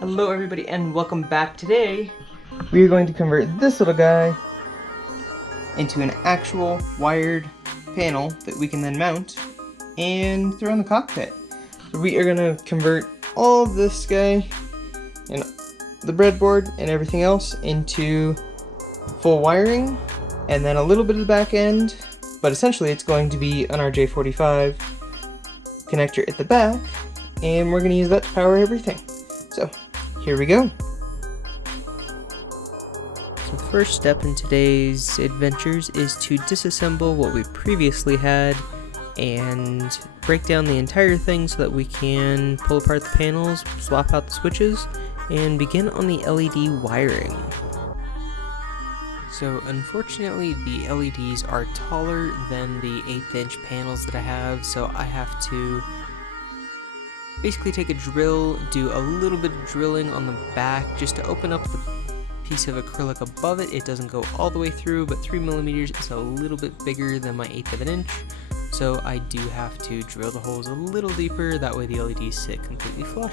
Hello everybody and welcome back. Today we are going to convert this little guy into an actual wired panel that we can then mount and throw in the cockpit. So we are going to convert all of this guy and the breadboard and everything else into full wiring, and then a little bit of the back end, but essentially it's going to be an RJ45 connector at the back, and we're going to use that to power everything. So here we go. So the first step in today's adventures is to disassemble what we previously had and break down the entire thing so that we can pull apart the panels, swap out the switches, and begin on the LED wiring. So unfortunately the LEDs are taller than the 1/8 inch panels that I have, so I have to basically take a drill, do a little bit of drilling on the back just to open up the piece of acrylic above it. It doesn't go all the way through, but 3mm is a little bit bigger than my 1/8 of an inch, so I do have to drill the holes a little deeper, that way the LEDs sit completely flush.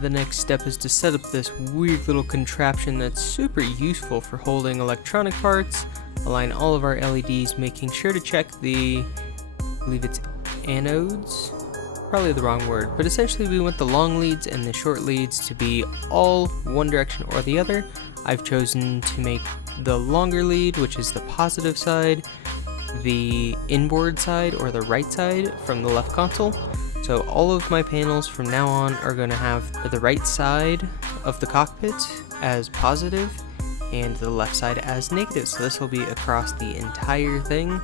The next step is to set up this weird little contraption that's super useful for holding electronic parts, align all of our LEDs, making sure to check the, I believe it's anodes, probably the wrong word, but essentially we want the long leads and the short leads to be all one direction or the other. I've chosen to make the longer lead, which is the positive side, the inboard side or the right side from the left console. So all of my panels from now on are going to have the right side of the cockpit as positive and the left side as negative. So this will be across the entire thing.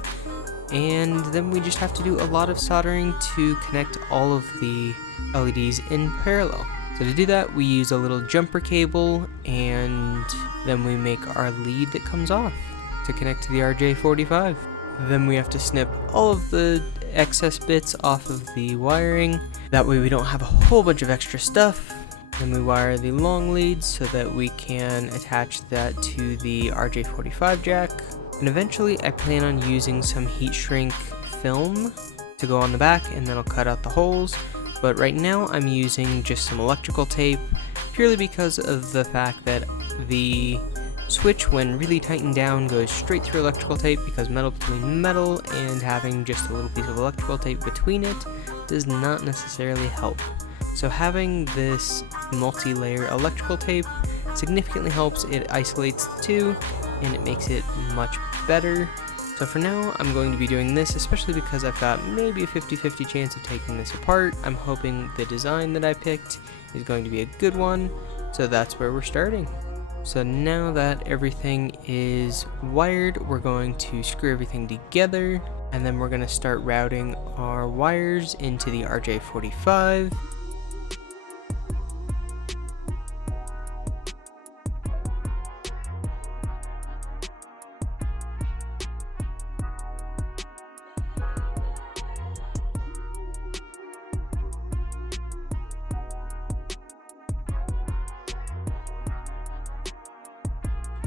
And then we just have to do a lot of soldering to connect all of the LEDs in parallel. So to do that, we use a little jumper cable, and then we make our lead that comes off to connect to the RJ45. Then we have to snip all of the excess bits off of the wiring. That way we don't have a whole bunch of extra stuff. Then we wire the long leads so that we can attach that to the RJ45 jack. And eventually I plan on using some heat shrink film to go on the back, and then I'll cut out the holes. But right now I'm using just some electrical tape, purely because of the fact that the switch, when really tightened down, goes straight through electrical tape, because metal between metal, and having just a little piece of electrical tape between it does not necessarily help. So having this multi-layer electrical tape significantly helps. It isolates the two and it makes it much better. So for now I'm going to be doing this, especially because I've got maybe a 50-50 chance of taking this apart. I'm hoping the design that I picked is going to be a good one, so that's where we're starting. So now that everything is wired, we're going to screw everything together, and then we're going to start routing our wires into the RJ45.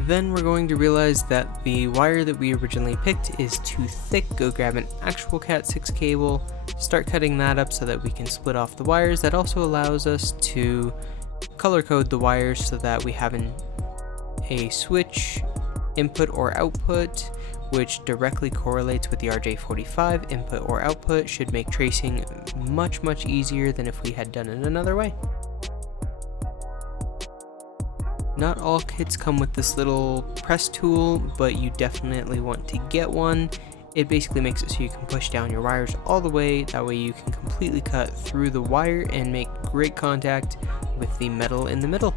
Then we're going to realize that the wire that we originally picked is too thick. Go grab an actual Cat 6 cable, start cutting that up so that we can split off the wires. That also allows us to color code the wires so that we have a switch input or output, which directly correlates with the RJ45 input or output. Should make tracing much easier than if we had done it another way. Not all kits come with this little press tool, but you definitely want to get one. It basically makes it so you can push down your wires all the way, that way you can completely cut through the wire and make great contact with the metal in the middle.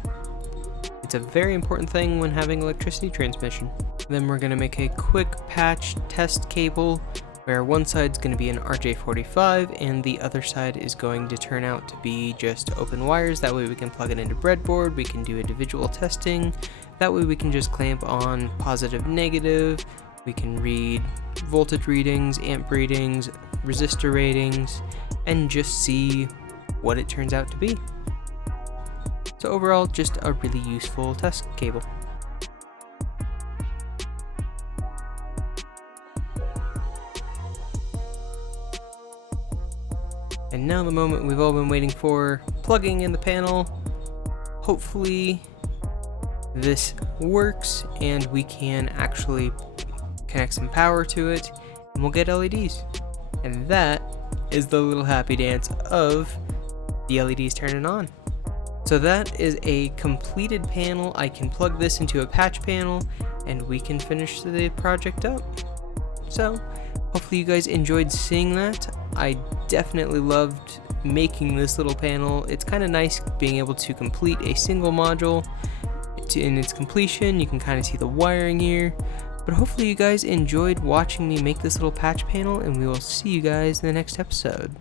It's a very important thing when having electricity transmission. Then we're going to make a quick patch test cable, where one side's going to be an RJ45 and the other side is going to turn out to be just open wires. That way we can plug it into breadboard, we can do individual testing, that way we can just clamp on positive, negative, we can read voltage readings, amp readings, resistor ratings, and just see what it turns out to be. So overall, just a really useful test cable. And now the moment we've all been waiting for, plugging in the panel. Hopefully this works and we can actually connect some power to it and we'll get LEDs. And that is the little happy dance of the LEDs turning on. So that is a completed panel. I can plug this into a patch panel and we can finish the project up. So hopefully you guys enjoyed seeing that. I definitely loved making this little panel. It's kind of nice being able to complete a single module in its completion. You can kind of see the wiring here. But hopefully you guys enjoyed watching me make this little patch panel, and we will see you guys in the next episode.